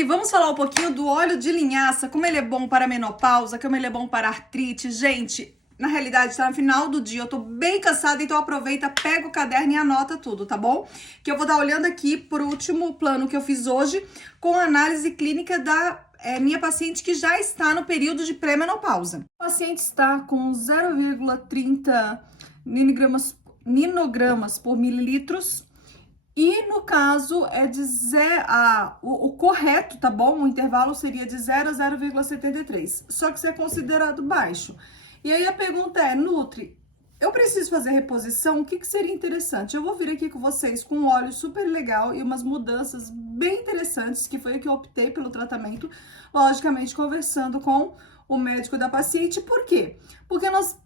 Oi, vamos falar um pouquinho do óleo de linhaça, como ele é bom para menopausa, como ele é bom para artrite. Gente, na realidade, tá no final do dia, eu tô bem cansada, então aproveita, pega o caderno e anota tudo, tá bom? Que eu vou estar olhando aqui pro último plano que eu fiz hoje, com a análise clínica da minha paciente que já está no período de pré-menopausa. O paciente está com 0,30 ninogramas por mililitros. E no caso é de o correto, tá bom? O intervalo seria de 0 a 0,73. Só que isso é considerado baixo. E aí a pergunta é, Nutri, eu preciso fazer reposição? O que seria interessante? Eu vou vir aqui com vocês com um óleo super legal e umas mudanças bem interessantes, que foi o que eu optei pelo tratamento, logicamente conversando com o médico da paciente. Por quê? Porque nós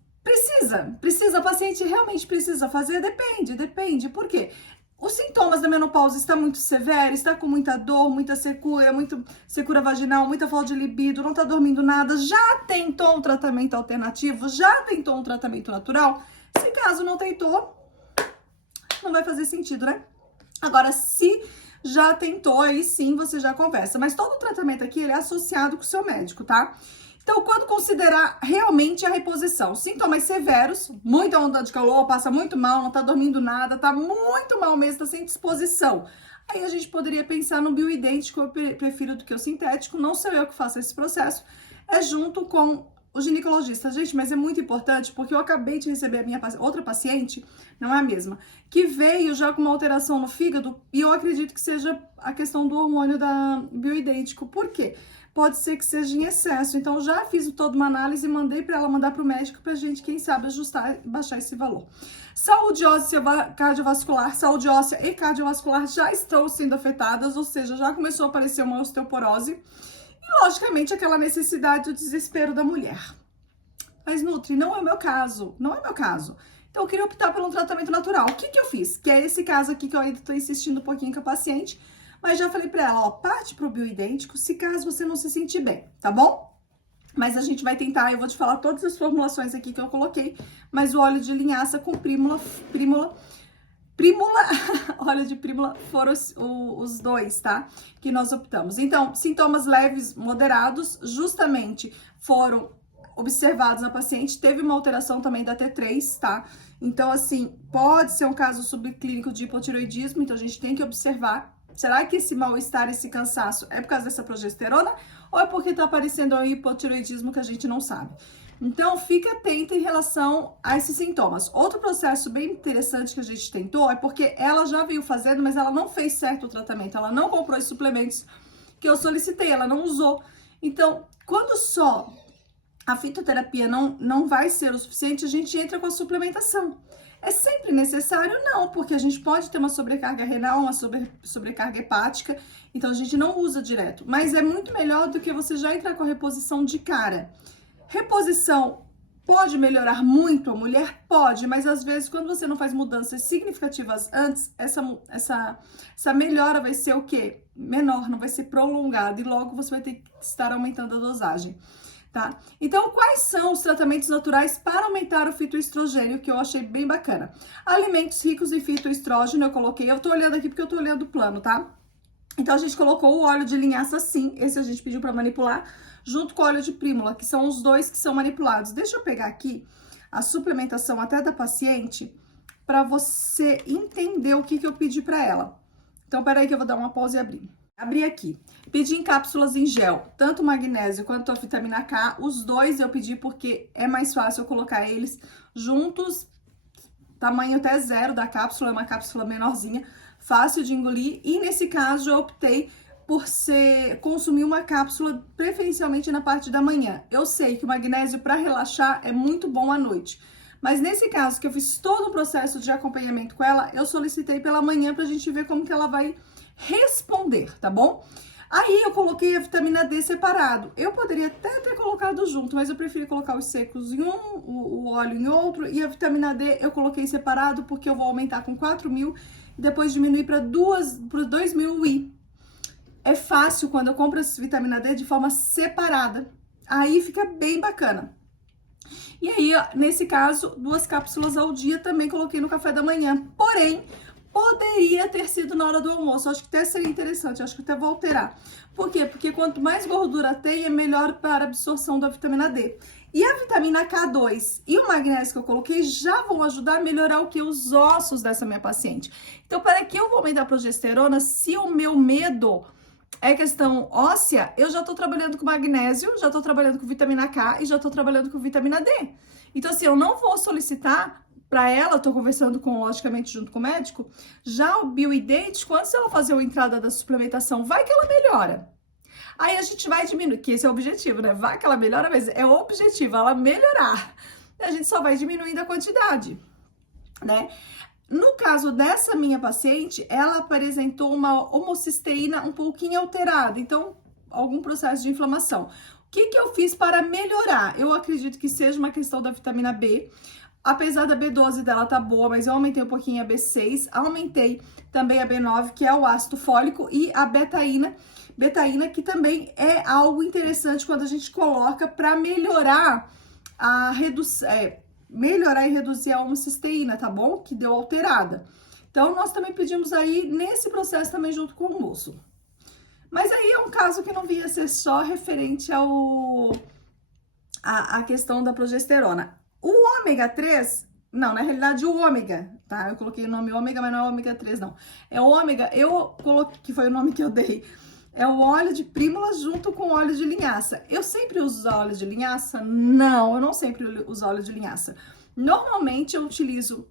a paciente realmente precisa fazer? Depende. Por quê? Os sintomas da menopausa estão muito severos, está com muita dor, muita secura vaginal, muita falta de libido, não está dormindo nada, já tentou um tratamento alternativo, já tentou um tratamento natural? Se caso não tentou, não vai fazer sentido, né? Agora, se já tentou, aí sim você já conversa. Mas todo o tratamento aqui, ele é associado com o seu médico, tá? Então, quando considerar realmente a reposição, sintomas severos, muita onda de calor, passa muito mal, não tá dormindo nada, tá muito mal mesmo, tá sem disposição. Aí a gente poderia pensar no bioidêntico, eu prefiro do que o sintético, não sou eu que faço esse processo, é junto com o ginecologista. Gente, mas é muito importante, porque eu acabei de receber a minha outra paciente, não é a mesma, que veio já com uma alteração no fígado, e eu acredito que seja a questão do hormônio da bioidêntico. Por quê? Pode ser que seja em excesso. Então, já fiz toda uma análise e mandei para ela mandar para o médico pra gente, quem sabe, ajustar e baixar esse valor. Saúde óssea cardiovascular, saúde óssea e cardiovascular já estão sendo afetadas, ou seja, já começou a aparecer uma osteoporose e, logicamente, aquela necessidade do desespero da mulher. Mas, Nutri, não é o meu caso, Então, eu queria optar por um tratamento natural. O que eu fiz? Que é esse caso aqui que eu ainda tô insistindo um pouquinho com a paciente, mas já falei pra ela, ó, parte pro bioidêntico se caso você não se sentir bem, tá bom? Mas a gente vai tentar, eu vou te falar todas as formulações aqui que eu coloquei, mas o óleo de linhaça com prímula, óleo de prímula foram os dois, tá? Que nós optamos. Então, sintomas leves, moderados, justamente foram observados na paciente, teve uma alteração também da T3, tá? Então, assim, pode ser um caso subclínico de hipotireoidismo, então a gente tem que observar. Será que esse mal-estar, esse cansaço é por causa dessa progesterona ou é porque tá aparecendo o hipotireoidismo que a gente não sabe? Então, fique atenta em relação a esses sintomas. Outro processo bem interessante que a gente tentou é porque ela já veio fazendo, mas ela não fez certo o tratamento, ela não comprou os suplementos que eu solicitei, ela não usou. Então, quando só a fitoterapia não vai ser o suficiente, a gente entra com a suplementação. É sempre necessário? Não, porque a gente pode ter uma sobrecarga renal, uma sobrecarga hepática, então a gente não usa direto. Mas é muito melhor do que você já entrar com a reposição de cara. Reposição pode melhorar muito a mulher? Pode, mas às vezes quando você não faz mudanças significativas antes, essa melhora vai ser o quê? Menor, não vai ser prolongada e logo você vai ter que estar aumentando a dosagem. Tá? Então, quais são os tratamentos naturais para aumentar o fitoestrogênio, que eu achei bem bacana? Alimentos ricos em fitoestrógeno, eu coloquei, eu tô olhando aqui porque eu tô olhando o plano, tá? Então, a gente colocou o óleo de linhaça sim, esse a gente pediu para manipular, junto com o óleo de prímula, que são os dois que são manipulados. Deixa eu pegar aqui a suplementação até da paciente, para você entender o que eu pedi para ela. Então, peraí que eu vou dar uma pausa e abrir. Abri aqui, pedi em cápsulas em gel, tanto o magnésio quanto a vitamina K, os dois eu pedi porque é mais fácil eu colocar eles juntos, tamanho até 0 da cápsula, é uma cápsula menorzinha, fácil de engolir, e nesse caso eu optei por consumir uma cápsula preferencialmente na parte da manhã. Eu sei que o magnésio para relaxar é muito bom à noite, mas nesse caso que eu fiz todo o processo de acompanhamento com ela, eu solicitei pela manhã pra gente ver como que ela vai responder, tá bom? Aí eu coloquei a vitamina D separado. Eu poderia até ter colocado junto, mas eu prefiro colocar os secos em um, o óleo em outro, e a vitamina D eu coloquei separado porque eu vou aumentar com 4.000 e depois diminuir para 2.000 UI. É fácil quando eu compro essa vitamina D de forma separada. Aí fica bem bacana. E aí, nesse caso, 2 cápsulas ao dia também coloquei no café da manhã. Porém, Poderia ter sido na hora do almoço, acho que até seria interessante, acho que até vou alterar. Por quê? Porque quanto mais gordura tem, é melhor para a absorção da vitamina D. E a vitamina K2 e o magnésio que eu coloquei já vão ajudar a melhorar o que? Os ossos dessa minha paciente. Então, para que eu vou aumentar a progesterona se o meu medo é questão óssea, eu já tô trabalhando com magnésio, já tô trabalhando com vitamina K e já tô trabalhando com vitamina D. Então, assim, eu não vou solicitar para ela, tô conversando logicamente, junto com o médico, já o bioidêntico, antes dela fazer a entrada da suplementação, vai que ela melhora. Aí a gente vai diminuir, que esse é o objetivo, né? Vai que ela melhora, mas é o objetivo, ela melhorar. A gente só vai diminuindo a quantidade, né? No caso dessa minha paciente, ela apresentou uma homocisteína um pouquinho alterada, então, algum processo de inflamação. O que eu fiz para melhorar? Eu acredito que seja uma questão da vitamina B. Apesar da B12 dela tá boa, mas eu aumentei um pouquinho a B6, aumentei também a B9, que é o ácido fólico, e a betaína, que também é algo interessante quando a gente coloca para melhorar a redução, melhorar e reduzir a homocisteína, tá bom? Que deu alterada. Então, nós também pedimos aí nesse processo também junto com o moço. Mas aí é um caso que não via ser só referente a questão da progesterona. O ômega 3, não, na realidade o ômega, tá? Eu coloquei o nome ômega, mas não é ômega 3, não. É ômega, eu coloquei, que foi o nome que eu dei, é o óleo de prímula junto com óleo de linhaça. Eu sempre uso óleo de linhaça? Não, eu não sempre uso óleo de linhaça. Normalmente eu utilizo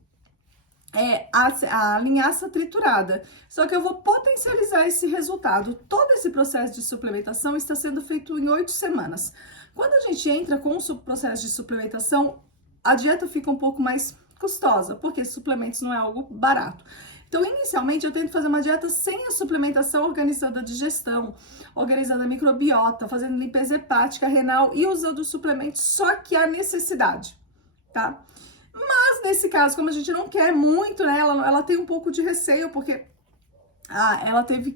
a linhaça triturada, só que eu vou potencializar esse resultado. Todo esse processo de suplementação está sendo feito em 8 semanas. Quando a gente entra com o processo de suplementação, a dieta fica um pouco mais custosa, porque suplementos não é algo barato. Então, inicialmente, eu tento fazer uma dieta sem a suplementação, organizando a digestão, organizando a microbiota, fazendo limpeza hepática, renal e usando suplementos só que há necessidade, tá? Mas, nesse caso, como a gente não quer muito, né, ela tem um pouco de receio, porque ela teve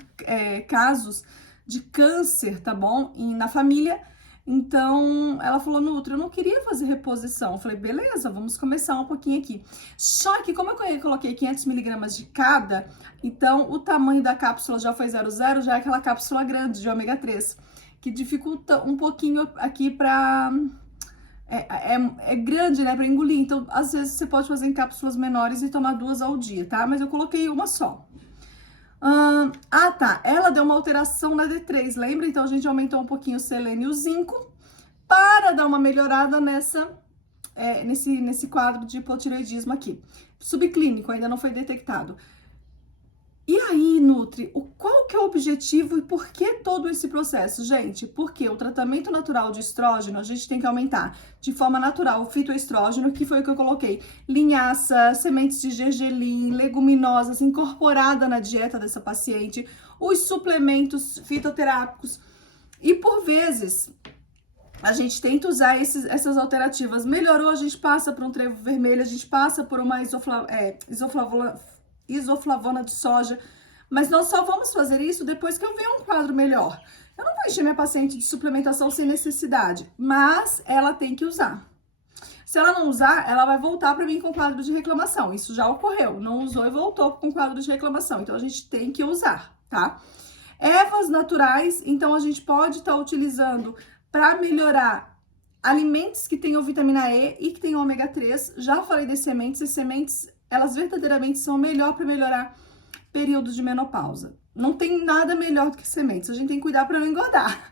casos de câncer, tá bom? Na família. Então, ela falou, Nutri, eu não queria fazer reposição. Eu falei, beleza, vamos começar um pouquinho aqui. Só que, como eu coloquei 500 miligramas de cada, então o tamanho da cápsula já foi 0,0, já é aquela cápsula grande de ômega 3, que dificulta um pouquinho aqui pra... É grande, né, pra engolir. Então, às vezes, você pode fazer em cápsulas menores e tomar 2 ao dia, tá? Mas eu coloquei uma só. Tá, ela deu uma alteração na D3, lembra? Então a gente aumentou um pouquinho o selênio e o zinco para dar uma melhorada nesse quadro de hipotireoidismo aqui. Subclínico, ainda não foi detectado. E aí, Nutri, qual que é o objetivo e por que todo esse processo? Gente, porque o tratamento natural de estrógeno, a gente tem que aumentar de forma natural o fitoestrógeno, que foi o que eu coloquei. Linhaça, sementes de gergelim, leguminosas, incorporada na dieta dessa paciente, os suplementos fitoterápicos. E por vezes, a gente tenta usar essas alternativas. Melhorou, a gente passa por um trevo vermelho, a gente passa por uma isoflavona de soja, mas nós só vamos fazer isso depois que eu ver um quadro melhor. Eu não vou encher minha paciente de suplementação sem necessidade, mas ela tem que usar. Se ela não usar, ela vai voltar para mim com quadro de reclamação. Isso já ocorreu, não usou e voltou com quadro de reclamação. Então, a gente tem que usar, tá? Ervas naturais, então a gente pode estar utilizando para melhorar alimentos que tenham vitamina E e que tenham ômega 3. Já falei das sementes, as sementes elas verdadeiramente são melhor para melhorar períodos de menopausa. Não tem nada melhor do que sementes. A gente tem que cuidar para não engordar.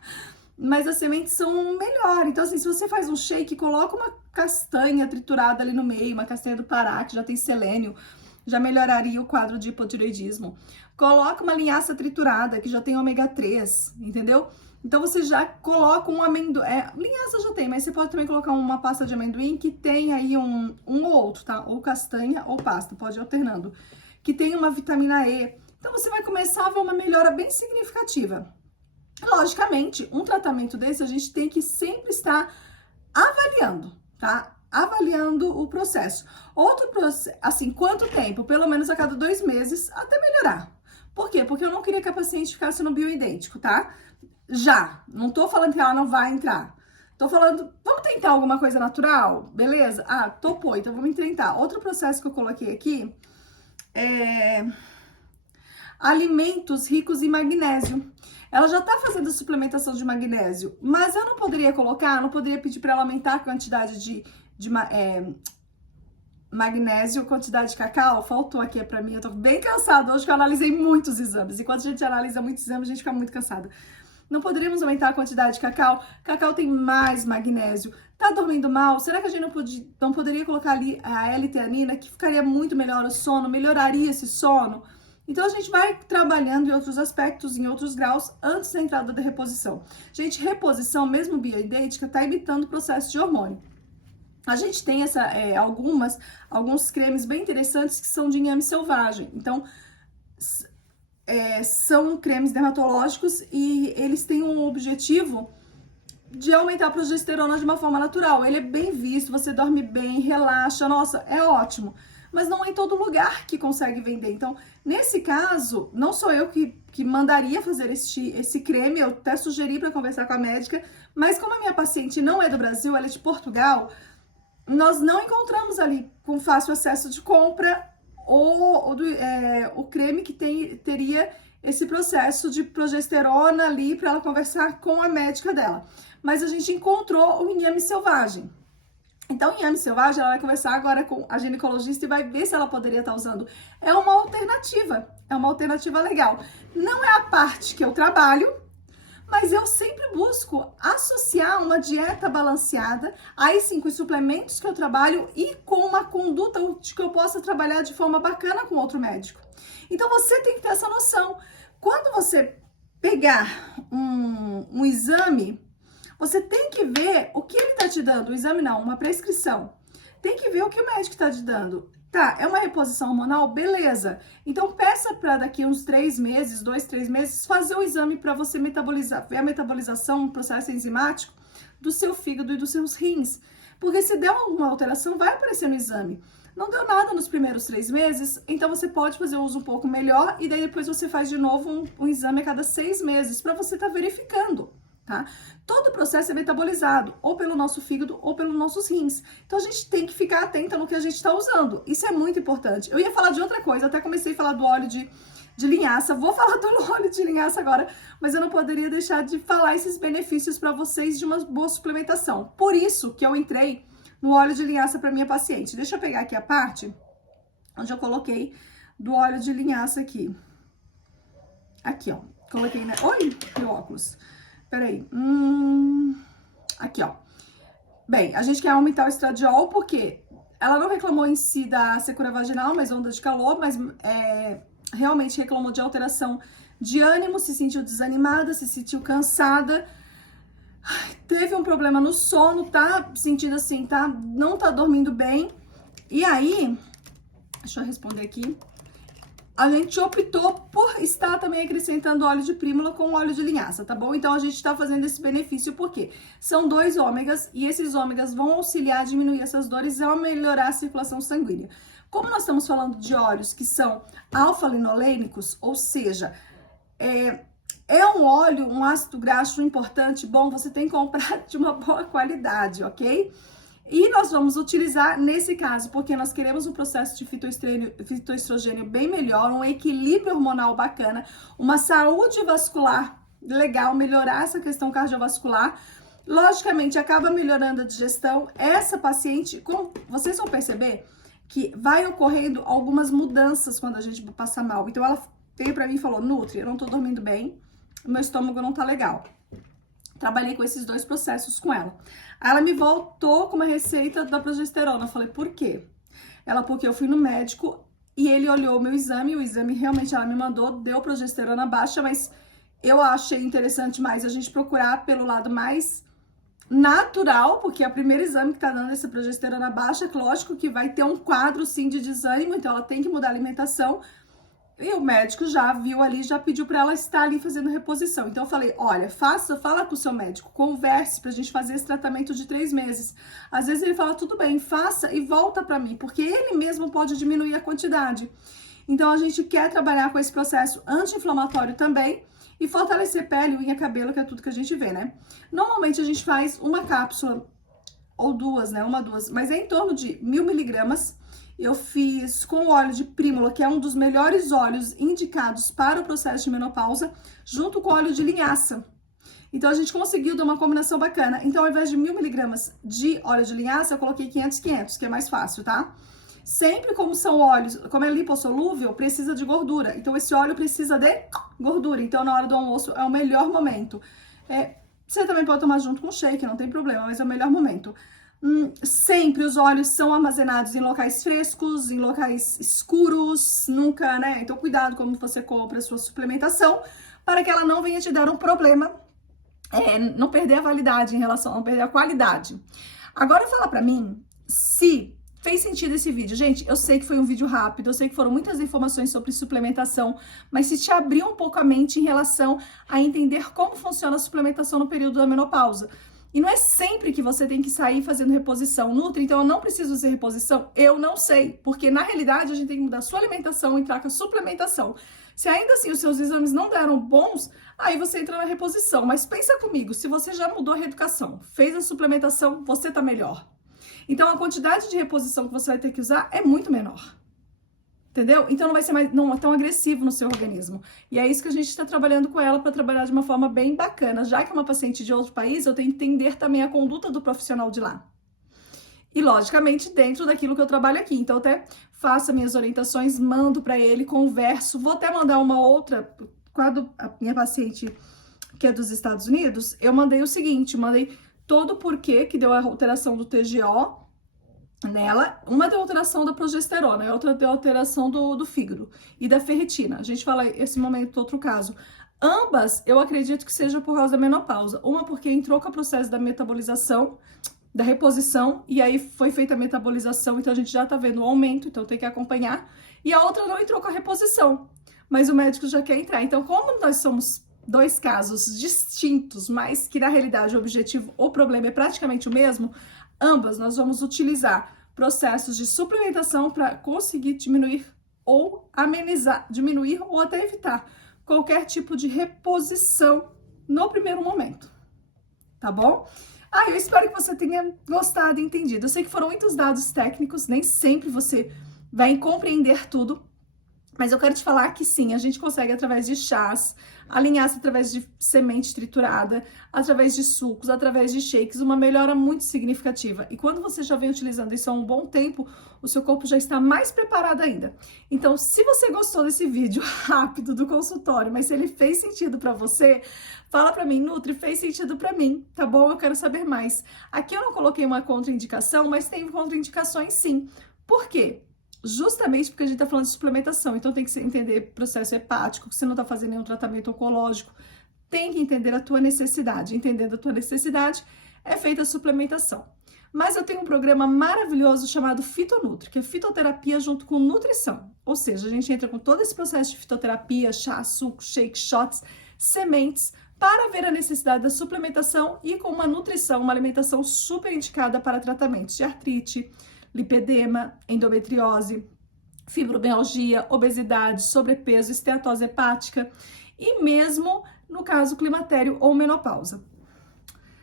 Mas as sementes são melhor. Então, assim, se você faz um shake, coloca uma castanha triturada ali no meio, uma castanha do Pará, que já tem selênio, já melhoraria o quadro de hipotireoidismo. Coloca uma linhaça triturada, que já tem ômega 3, entendeu? Então, você já coloca um amendoim... linhaça já tem, mas você pode também colocar uma pasta de amendoim que tem aí um ou outro, tá? Ou castanha ou pasta, pode ir alternando. Que tem uma vitamina E. Então, você vai começar a ver uma melhora bem significativa. Logicamente, um tratamento desse, a gente tem que sempre estar avaliando, tá? Avaliando o processo. Outro processo, assim, quanto tempo? Pelo menos a cada 2 meses, até melhorar. Por quê? Porque eu não queria que a paciente ficasse no bioidêntico, tá? Já, não tô falando que ela não vai entrar. Tô falando, vamos tentar alguma coisa natural? Beleza? Topou, então vamos tentar. Outro processo que eu coloquei aqui alimentos ricos em magnésio. Ela já tá fazendo suplementação de magnésio, mas eu não poderia colocar, não poderia pedir para ela aumentar a quantidade de magnésio, quantidade de cacau. Faltou aqui para mim, eu tô bem cansada hoje que eu analisei muitos exames. E quando a gente analisa muitos exames, a gente fica muito cansada. Não poderíamos aumentar a quantidade de cacau? Cacau tem mais magnésio. Tá dormindo mal? Será que a gente não poderia colocar ali a L-teanina, que ficaria muito melhor o sono, melhoraria esse sono? Então, a gente vai trabalhando em outros aspectos, em outros graus, antes da entrada da reposição. Gente, reposição, mesmo bioidêntica, tá imitando o processo de hormônio. A gente tem alguns cremes bem interessantes que são de inhame selvagem. Então, são cremes dermatológicos e eles têm um objetivo de aumentar a progesterona de uma forma natural. Ele é bem visto, você dorme bem, relaxa, nossa, é ótimo. Mas não é em todo lugar que consegue vender. Então, nesse caso, não sou eu que mandaria fazer esse creme, eu até sugeri para conversar com a médica, mas como a minha paciente não é do Brasil, ela é de Portugal, nós não encontramos ali com fácil acesso de compra o creme que teria esse processo de progesterona ali para ela conversar com a médica dela. Mas a gente encontrou o inhame selvagem. Então, o inhame selvagem, ela vai conversar agora com a ginecologista e vai ver se ela poderia estar usando. É uma alternativa legal. Não é a parte que eu trabalho, mas eu sempre busco associar uma dieta balanceada, aí sim, com os suplementos que eu trabalho e com uma conduta que eu possa trabalhar de forma bacana com outro médico. Então, você tem que ter essa noção. Quando você pegar um exame, você tem que ver o que ele tá te dando. O exame não, uma prescrição. Tem que ver o que o médico tá te dando. Tá, é uma reposição hormonal? Beleza. Então, peça para daqui uns 3 meses, 2, 3 meses, fazer o exame para você metabolizar, ver a metabolização, o processo enzimático do seu fígado e dos seus rins. Porque se der alguma alteração, vai aparecer no exame. Não deu nada nos primeiros 3 meses, então você pode fazer um uso um pouco melhor e daí depois você faz de novo um exame a cada 6 meses para você estar verificando. Tá? Todo o processo é metabolizado, ou pelo nosso fígado, ou pelos nossos rins. Então, a gente tem que ficar atenta no que a gente está usando. Isso é muito importante. Eu ia falar de outra coisa, até comecei a falar do óleo de linhaça. Vou falar do óleo de linhaça agora, mas eu não poderia deixar de falar esses benefícios para vocês de uma boa suplementação. Por isso que eu entrei no óleo de linhaça para minha paciente. Deixa eu pegar aqui a parte onde eu coloquei do óleo de linhaça aqui. Aqui, ó. Coloquei, né? Oi, meu óculos. Peraí. Aqui, ó. Bem, a gente quer aumentar o estradiol porque ela não reclamou em si da secura vaginal, mas onda de calor, mas realmente reclamou de alteração de ânimo, se sentiu desanimada, se sentiu cansada, teve um problema no sono, tá sentindo assim, tá? Não tá dormindo bem. E aí, deixa eu responder aqui. A gente optou por estar também acrescentando óleo de prímula com óleo de linhaça, tá bom? Então, a gente está fazendo esse benefício porque são 2 ômegas e esses ômegas vão auxiliar a diminuir essas dores e a melhorar a circulação sanguínea. Como nós estamos falando de óleos que são alfa-linolênicos, ou seja, é um óleo, um ácido graxo importante, bom, você tem que comprar de uma boa qualidade, ok? E nós vamos utilizar nesse caso, porque nós queremos um processo de fitoestrogênio bem melhor, um equilíbrio hormonal bacana, uma saúde vascular legal, melhorar essa questão cardiovascular. Logicamente, acaba melhorando a digestão. Essa paciente, vocês vão perceber que vai ocorrendo algumas mudanças quando a gente passa mal. Então, ela veio pra mim e falou, Nutri, eu não tô dormindo bem, meu estômago não tá legal. Trabalhei com esses 2 processos com ela. Aí ela me voltou com uma receita da progesterona. Eu falei, por quê? Ela, porque eu fui no médico e ele olhou o meu exame. O exame realmente ela me mandou, deu progesterona baixa, mas eu achei interessante mais a gente procurar pelo lado mais natural, porque é o primeiro exame que tá dando essa progesterona baixa. Lógico que vai ter um quadro, sim, de desânimo, então ela tem que mudar a alimentação. E o médico já viu ali, já pediu para ela estar ali fazendo reposição. Então eu falei, olha, fala com o seu médico, converse pra gente fazer esse tratamento de 3 meses. Às vezes ele fala, tudo bem, faça e volta para mim, porque ele mesmo pode diminuir a quantidade. Então a gente quer trabalhar com esse processo anti-inflamatório também e fortalecer pele, unha, cabelo, que é tudo que a gente vê, né? Normalmente a gente faz uma cápsula ou 2, né? 1, 2, mas é em torno de 1000 miligramas. eu fiz com o óleo de prímula, que é um dos melhores óleos indicados para o processo de menopausa, junto com o óleo de linhaça. Então, a gente conseguiu dar uma combinação bacana. Então, ao invés de 1000 miligramas de óleo de linhaça, eu coloquei 500, que é mais fácil, tá? Sempre como são óleos, como é lipossolúvel, precisa de gordura. Então, esse óleo precisa de gordura. Então, na hora do almoço é o melhor momento. Você também pode tomar junto com shake, não tem problema, mas é o melhor momento. Sempre os óleos são armazenados em locais frescos, em locais escuros, nunca, né? Então, cuidado como você compra a sua suplementação, para que ela não venha te dar um problema, não perder a validade em relação, não perder a qualidade. Agora, fala pra mim se fez sentido esse vídeo. Gente, eu sei que foi um vídeo rápido, eu sei que foram muitas informações sobre suplementação, mas se te abriu um pouco a mente em relação a entender como funciona a suplementação no período da menopausa. E não é sempre que você tem que sair fazendo reposição. Nutri, então eu não preciso fazer reposição? Eu não sei, porque na realidade a gente tem que mudar a sua alimentação e entrar com a suplementação. Se ainda assim os seus exames não deram bons, aí você entra na reposição. Mas pensa comigo, se você já mudou a reeducação, fez a suplementação, você tá melhor. Então a quantidade de reposição que você vai ter que usar é muito menor. Entendeu? Então não vai ser não é tão agressivo no seu organismo. E é isso que a gente está trabalhando com ela para trabalhar de uma forma bem bacana. Já que é uma paciente de outro país, eu tenho que entender também a conduta do profissional de lá. E, logicamente, dentro daquilo que eu trabalho aqui. Então, eu até faço minhas orientações, mando para ele, converso. Vou até mandar uma outra. Quando a minha paciente, que é dos Estados Unidos, eu mandei o seguinte, mandei todo o porquê que deu a alteração do TGO nela. Uma deu alteração da progesterona e outra deu alteração do fígado e da ferritina. A gente fala esse momento, outro caso. Ambas, eu acredito que seja por causa da menopausa. Uma porque entrou com o processo da metabolização, da reposição, e aí foi feita a metabolização, então a gente já tá vendo o aumento, então tem que acompanhar. E a outra não entrou com a reposição, mas o médico já quer entrar. Então, como nós somos dois casos distintos, mas que na realidade o objetivo, o problema é praticamente o mesmo, ambas nós vamos utilizar processos de suplementação para conseguir diminuir ou amenizar, diminuir ou até evitar qualquer tipo de reposição no primeiro momento, tá bom? Eu espero que você tenha gostado e entendido. Eu sei que foram muitos dados técnicos, nem sempre você vai compreender tudo, mas eu quero te falar que sim, a gente consegue através de chás, a linhaça através de semente triturada, através de sucos, através de shakes, uma melhora muito significativa. E quando você já vem utilizando isso há um bom tempo, o seu corpo já está mais preparado ainda. Então, se você gostou desse vídeo rápido do consultório, mas se ele fez sentido para você, fala para mim, Nutri, fez sentido para mim, tá bom? Eu quero saber mais. Aqui eu não coloquei uma contraindicação, mas tem contraindicações sim. Por quê? Justamente porque a gente tá falando de suplementação, então tem que entender processo hepático, que você não tá fazendo nenhum tratamento oncológico, tem que entender a tua necessidade. Entendendo a tua necessidade, é feita a suplementação. Mas eu tenho um programa maravilhoso chamado Fitonutri, que é fitoterapia junto com nutrição. Ou seja, a gente entra com todo esse processo de fitoterapia, chá, suco, shake, shots, sementes, para ver a necessidade da suplementação e com uma nutrição, uma alimentação super indicada para tratamentos de artrite, lipedema, endometriose, fibromialgia, obesidade, sobrepeso, esteatose hepática e mesmo no caso climatério ou menopausa.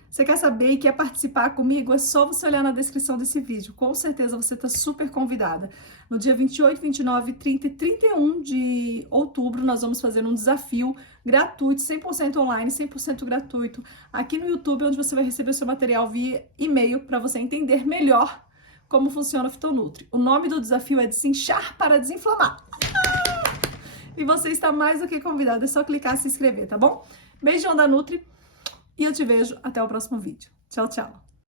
Você quer saber e quer participar comigo? É só você olhar na descrição desse vídeo. Com certeza você está super convidada. No dia 28, 29, 30 e 31 de outubro, nós vamos fazer um desafio gratuito, 100% online, 100% gratuito, aqui no YouTube, onde você vai receber o seu material via e-mail para você entender melhor como funciona o Fitonutri. O nome do desafio é Desinchar para Desinflamar. E você está mais do que convidado, é só clicar e se inscrever, tá bom? Beijão da Nutri e eu te vejo até o próximo vídeo. Tchau, tchau!